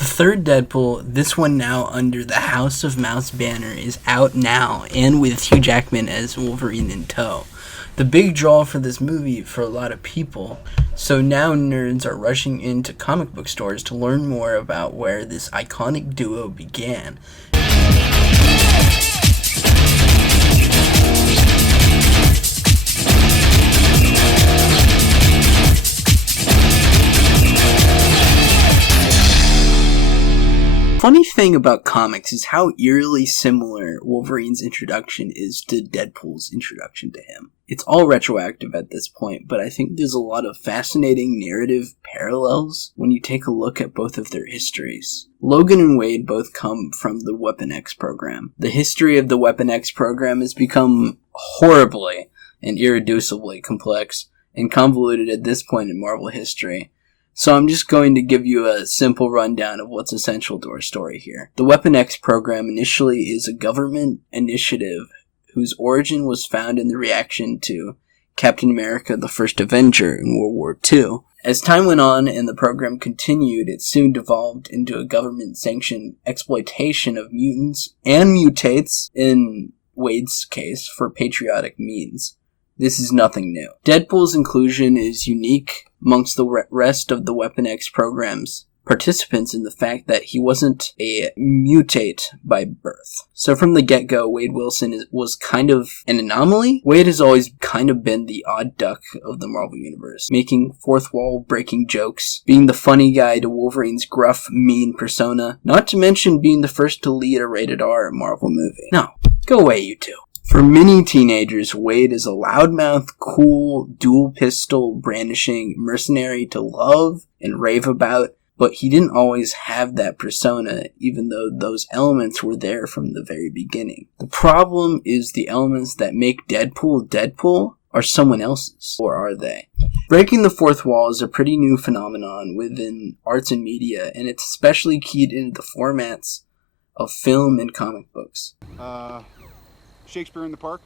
The third Deadpool, this one now under the House of Mouse banner, is out now, and with Hugh Jackman as Wolverine in tow. The big draw for this movie for a lot of people, so now nerds are rushing into comic book stores to learn more about where this iconic duo began. Funny thing about comics is how eerily similar Wolverine's introduction is to Deadpool's introduction to him. It's all retroactive at this point, but I think there's a lot of fascinating narrative parallels when you take a look at both of their histories. Logan and Wade both come from the Weapon X program. The history of the Weapon X program has become horribly and irreducibly complex and convoluted at this point in Marvel history. So I'm just going to give you a simple rundown of what's essential to our story here. The Weapon X program initially is a government initiative whose origin was found in the reaction to Captain America, the First Avenger in World War II. As time went on and the program continued, it soon devolved into a government-sanctioned exploitation of mutants and mutates, in Wade's case, for patriotic means. This is nothing new. Deadpool's inclusion is unique amongst the rest of the Weapon X program's participants in the fact that he wasn't a mutate by birth. So from the get-go, Wade Wilson was kind of an anomaly. Wade has always kind of been the odd duck of the Marvel Universe, making fourth wall breaking jokes, being the funny guy to Wolverine's gruff, mean persona, not to mention being the first to lead a rated R Marvel movie. No, go away you two. For many teenagers, Wade is a loudmouth, cool, dual pistol brandishing mercenary to love and rave about, but he didn't always have that persona, even though those elements were there from the very beginning. The problem is the elements that make Deadpool Deadpool are someone else's, or are they? Breaking the fourth wall is a pretty new phenomenon within arts and media, and it's especially keyed into the formats of film and comic books. Shakespeare in the Park?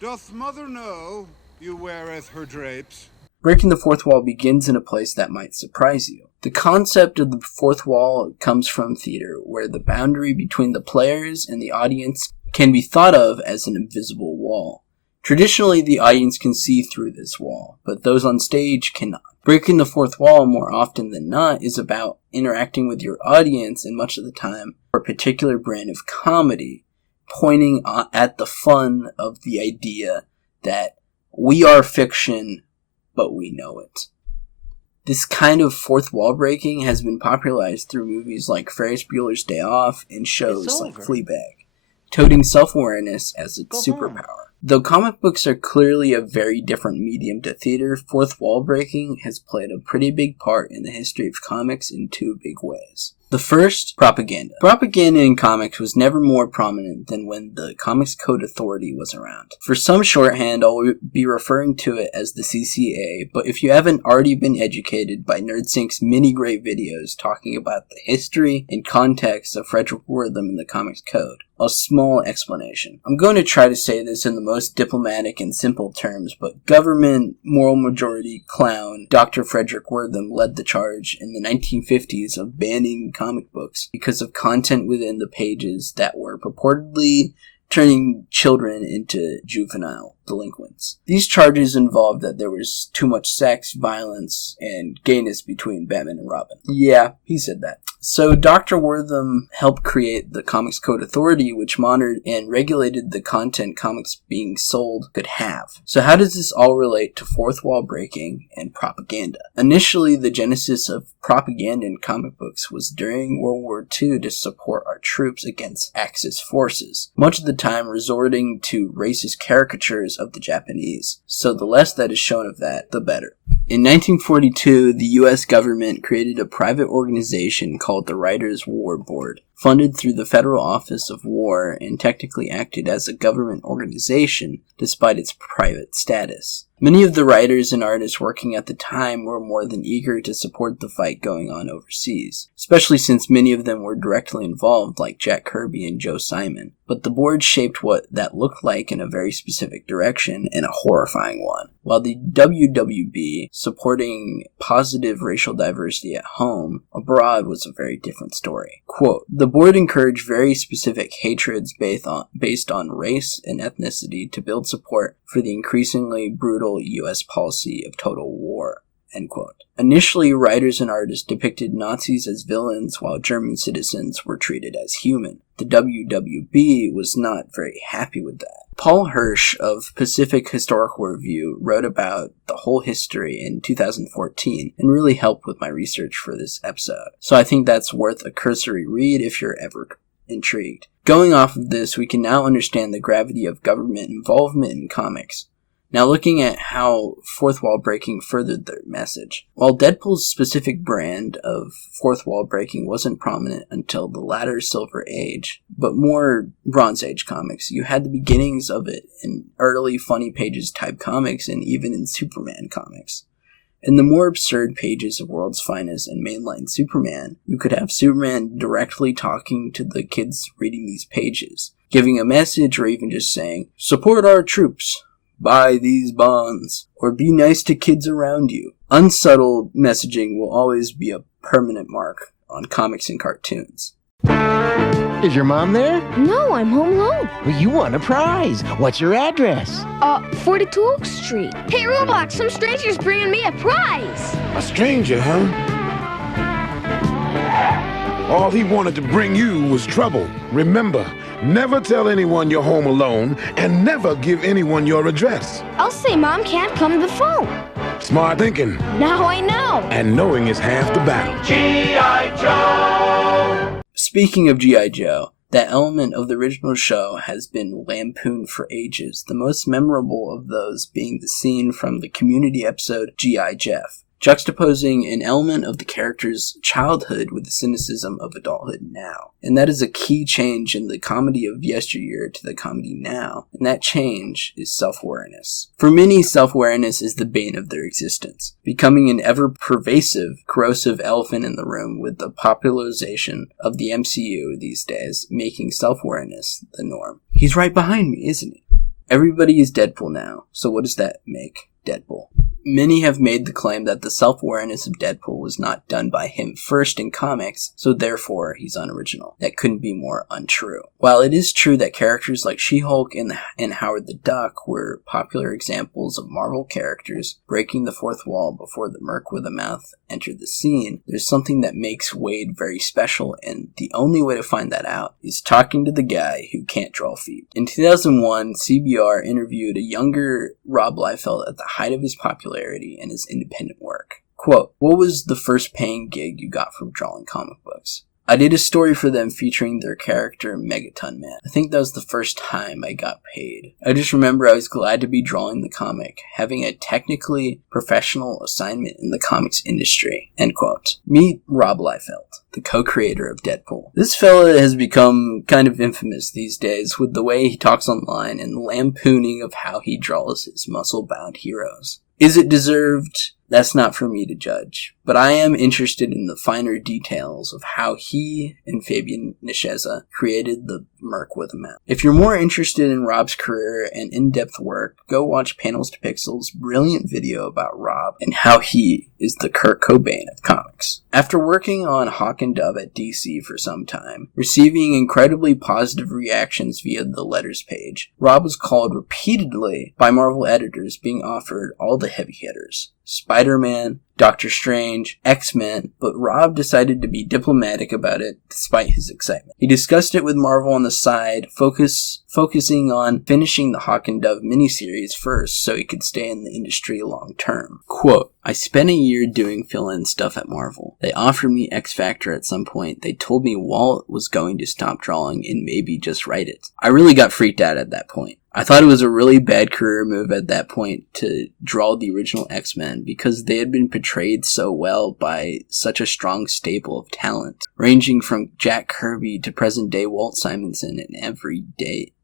Doth mother know you weareth her drapes? Breaking the fourth wall begins in a place that might surprise you. The concept of the fourth wall comes from theater, where the boundary between the players and the audience can be thought of as an invisible wall. Traditionally, the audience can see through this wall, but those on stage cannot. Breaking the fourth wall, more often than not, is about interacting with your audience, and much of the time, for a particular brand of comedy, pointing at the fun of the idea that we are fiction, but we know it. This kind of fourth wall breaking has been popularized through movies like Ferris Bueller's Day Off and shows like Fleabag, toting self-awareness as its superpower. Though comic books are clearly a very different medium to theater, fourth wall breaking has played a pretty big part in the history of comics in two big ways. The first, propaganda. Propaganda in comics was never more prominent than when the Comics Code Authority was around. For some shorthand, I'll be referring to it as the CCA, but if you haven't already been educated by NerdSync's many great videos talking about the history and context of Frederick Wertham in the Comics Code, a small explanation. I'm going to try to say this in the most diplomatic and simple terms, but government moral majority clown Dr. Frederick Wertham led the charge in the 1950s of banning comic books because of content within the pages that were purportedly turning children into juvenile delinquents. These charges involved that there was too much sex, violence, and gayness between Batman and Robin. Yeah, he said that. So Dr. Wertham helped create the Comics Code Authority, which monitored and regulated the content comics being sold could have. So how does this all relate to fourth wall breaking and propaganda? Initially, the genesis of propaganda in comic books was during World War II to support our troops against Axis forces, much of the time resorting to racist caricatures of the Japanese. So the less that is shown of that, the better. In 1942, the U.S. government created a private organization called the Writers' War Board, funded through the Federal Office of War and technically acted as a government organization despite its private status. Many of the writers and artists working at the time were more than eager to support the fight going on overseas, especially since many of them were directly involved, like Jack Kirby and Joe Simon. But the board shaped what that looked like in a very specific direction, and a horrifying one. While the WWB supporting positive racial diversity at home, abroad was a very different story. Quote, the board encouraged very specific hatreds based on race and ethnicity to build support for the increasingly brutal U.S. policy of total war. End quote. Initially, writers and artists depicted Nazis as villains while German citizens were treated as human. The WWB was not very happy with that. Paul Hirsch of Pacific Historical Review wrote about the whole history in 2014 and really helped with my research for this episode. So I think that's worth a cursory read if you're ever intrigued. Going off of this, we can now understand the gravity of government involvement in comics. Now looking at how fourth wall breaking furthered their message. While Deadpool's specific brand of fourth wall breaking wasn't prominent until the latter Silver Age, but more Bronze Age comics, you had the beginnings of it in early funny pages type comics and even in Superman comics. In the more absurd pages of World's Finest and mainline Superman, you could have Superman directly talking to the kids reading these pages, giving a message or even just saying, "Support our troops. Buy these bonds," or "be nice to kids around you." Unsubtle messaging will always be a permanent mark on comics and cartoons. Is your mom there? No, I'm home alone. Well, you won a prize. What's your address? 42 Oak Street. Hey, Roblox, some stranger's bringing me a prize. A stranger, huh? All he wanted to bring you was trouble. Remember, never tell anyone you're home alone and never give anyone your address. I'll say Mom can't come to the phone. Smart thinking. Now I know. And knowing is half the battle. G.I. Joe! Speaking of G.I. Joe, that element of the original show has been lampooned for ages, the most memorable of those being the scene from the Community episode G.I. Jeff, juxtaposing an element of the character's childhood with the cynicism of adulthood now. And that is a key change in the comedy of yesteryear to the comedy now, and that change is self-awareness. For many, self-awareness is the bane of their existence, becoming an ever-pervasive, corrosive elephant in the room with the popularization of the MCU these days, making self-awareness the norm. He's right behind me, isn't he? Everybody is Deadpool now, so what does that make Deadpool? Many have made the claim that the self-awareness of Deadpool was not done by him first in comics, so therefore he's unoriginal. That couldn't be more untrue. While it is true that characters like She-Hulk and Howard the Duck were popular examples of Marvel characters breaking the fourth wall before the Merc with a Mouth entered the scene, there's something that makes Wade very special, and the only way to find that out is talking to the guy who can't draw feet. In 2001, CBR interviewed a younger Rob Liefeld at the height of his popularity and his independent work. Quote, "What was the first paying gig you got from drawing comic books?" "I did a story for them featuring their character Megaton Man. I think that was the first time I got paid. I just remember I was glad to be drawing the comic, having a technically professional assignment in the comics industry." End quote. Meet Rob Liefeld, the co-creator of Deadpool. This fella has become kind of infamous these days with the way he talks online and the lampooning of how he draws his muscle-bound heroes. Is it deserved? That's not for me to judge, but I am interested in the finer details of how he and Fabian Nicieza created the Merc with a Mouth. If you're more interested in Rob's career and in-depth work, go watch Panels to Pixels' brilliant video about Rob and how he is the Kurt Cobain of comics. After working on Hawk and Dove at DC for some time, receiving incredibly positive reactions via the letters page, Rob was called repeatedly by Marvel editors, being offered all the heavy hitters. Spider-Man, Doctor Strange, X-Men, but Rob decided to be diplomatic about it despite his excitement. He discussed it with Marvel on the side, focusing on finishing the Hawk and Dove miniseries first so he could stay in the industry long term. Quote, "I spent a year doing fill-in stuff at Marvel. They offered me X Factor at some point. They told me Walt was going to stop drawing and maybe just write it. I really got freaked out at that point. I thought it was a really bad career move at that point to draw the original X-Men because they had been portrayed so well by such a strong stable of talent, ranging from Jack Kirby to present-day Walt Simonson and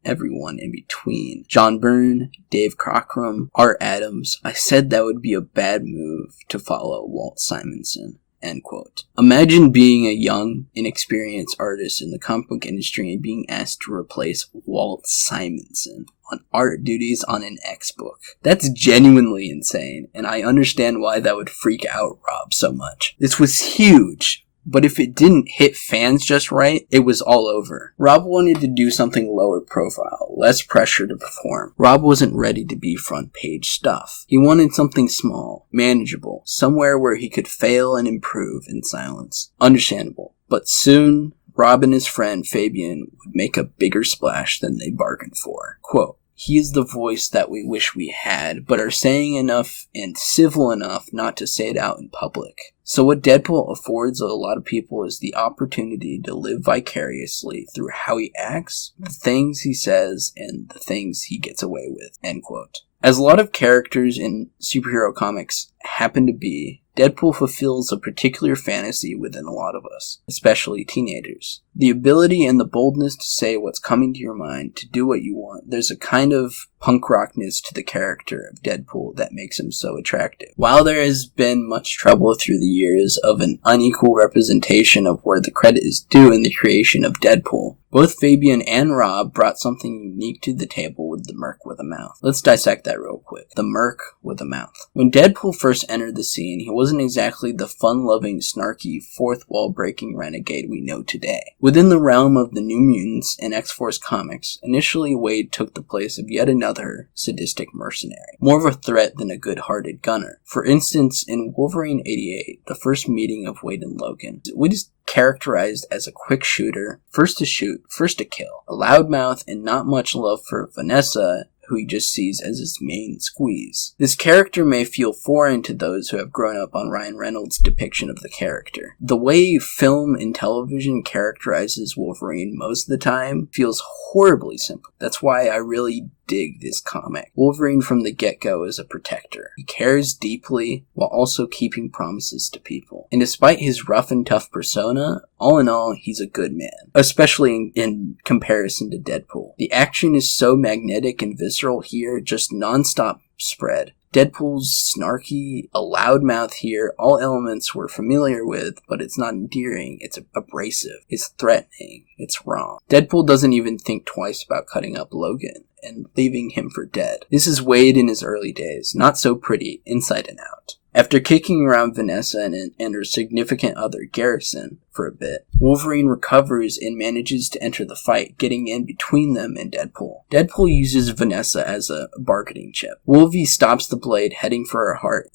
everyone in between. John Byrne, Dave Cockrum, Art Adams. I said that would be a bad move to follow Walt Simonson." End quote. Imagine being a young, inexperienced artist in the comic book industry and being asked to replace Walt Simonson on art duties on an X book. That's genuinely insane, and I understand why that would freak out Rob so much. This was huge, but if it didn't hit fans just right, it was all over. Rob wanted to do something lower profile, less pressure to perform. Rob wasn't ready to be front page stuff. He wanted something small, manageable, somewhere where he could fail and improve in silence. Understandable. But soon, Rob and his friend Fabian would make a bigger splash than they bargained for. Quote, "He is the voice that we wish we had, but are saying enough and civil enough not to say it out in public." So what Deadpool affords a lot of people is the opportunity to live vicariously through how he acts, the things he says, and the things he gets away with. End quote. As a lot of characters in superhero comics happen to be, Deadpool fulfills a particular fantasy within a lot of us, especially teenagers. The ability and the boldness to say what's coming to your mind, to do what you want. There's a kind of punk rockness to the character of Deadpool that makes him so attractive. While there has been much trouble through the years of an unequal representation of where the credit is due in the creation of Deadpool, both Fabian and Rob brought something unique to the table with the Merc with a Mouth. Let's dissect that real quick. The Merc with a Mouth. When Deadpool first entered the scene, he wasn't exactly the fun-loving, snarky, fourth-wall-breaking renegade we know today. Within the realm of the New Mutants and X-Force comics, initially Wade took the place of yet another sadistic mercenary, more of a threat than a good-hearted gunner. For instance, in Wolverine 88, the first meeting of Wade and Logan, Wade is characterized as a quick shooter, first to shoot, first to kill, a loudmouth, and not much love for Vanessa, who he just sees as his main squeeze. This character may feel foreign to those who have grown up on Ryan Reynolds' depiction of the character. The way film and television characterizes Wolverine most of the time feels horribly simple. That's why I really dig this comic. Wolverine from the get-go is a protector. He cares deeply while also keeping promises to people. And despite his rough and tough persona, all in all, he's a good man, especially in comparison to Deadpool. The action is so magnetic and visceral here, just non-stop spread. Deadpool's snarky, a loudmouth here, all elements we're familiar with, but it's not endearing, it's abrasive, it's threatening, it's wrong. Deadpool doesn't even think twice about cutting up Logan and leaving him for dead. This is Wade in his early days, not so pretty, inside and out. After kicking around Vanessa and her significant other, Garrison, for a bit, Wolverine recovers and manages to enter the fight, getting in between them and Deadpool. Deadpool uses Vanessa as a bargaining chip. Wolvie stops the blade, heading for her heart,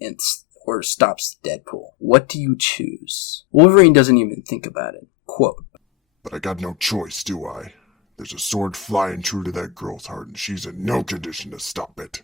or stops Deadpool. What do you choose? Wolverine doesn't even think about it. Quote, "But I got no choice, do I? There's a sword flying true to that girl's heart, and she's in no condition to stop it."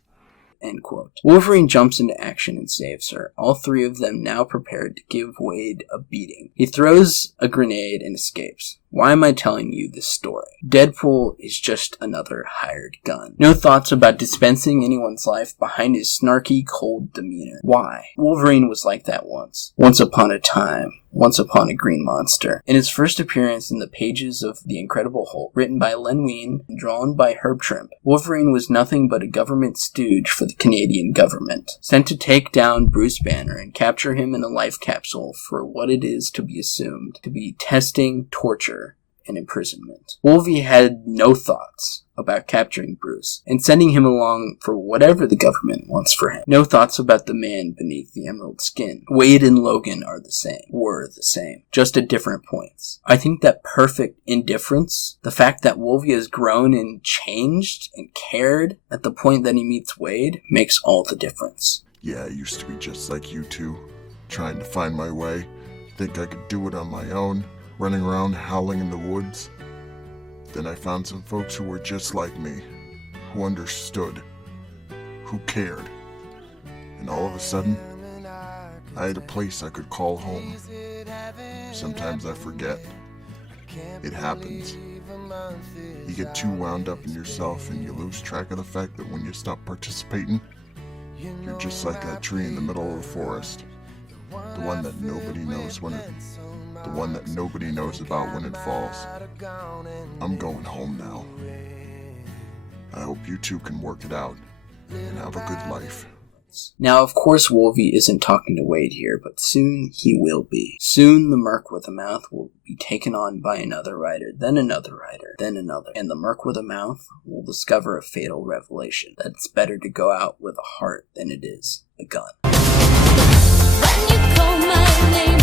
End quote. Wolverine jumps into action and saves her, all three of them now prepared to give Wade a beating. He throws a grenade and escapes. Why am I telling you this story? Deadpool is just another hired gun. No thoughts about dispensing anyone's life behind his snarky, cold demeanor. Why? Wolverine was like that once. Once upon a time. Once upon a green monster. In his first appearance in the pages of The Incredible Hulk, written by Len Wein and drawn by Herb Trimpe, Wolverine was nothing but a government stooge for the Canadian government, sent to take down Bruce Banner and capture him in a life capsule for what it is to be assumed to be testing, torture, and imprisonment. Wolvie had no thoughts about capturing Bruce and sending him along for whatever the government wants for him. No thoughts about the man beneath the emerald skin. Wade and Logan are the same, were the same, just at different points. I think that perfect indifference, the fact that Wolvie has grown and changed and cared at the point that he meets Wade, makes all the difference. "Yeah, I used to be just like you two, trying to find my way, think I could do it on my own, running around howling in the woods. Then I found some folks who were just like me, who understood, who cared. And all of a sudden, I had a place I could call home. Sometimes I forget. It happens. You get too wound up in yourself and you lose track of the fact that when you stop participating, you're just like that tree in the middle of the forest. The one that nobody knows about when it falls. I'm going home now. I hope you two can work it out and have a good life." words. Now, of course, Wolvie isn't talking to Wade here, but soon he will be. Soon the Merc with a Mouth will be taken on by another rider, then another rider, then another, and the Merc with a Mouth will discover a fatal revelation, that it's better to go out with a heart than it is a gun. When you call my name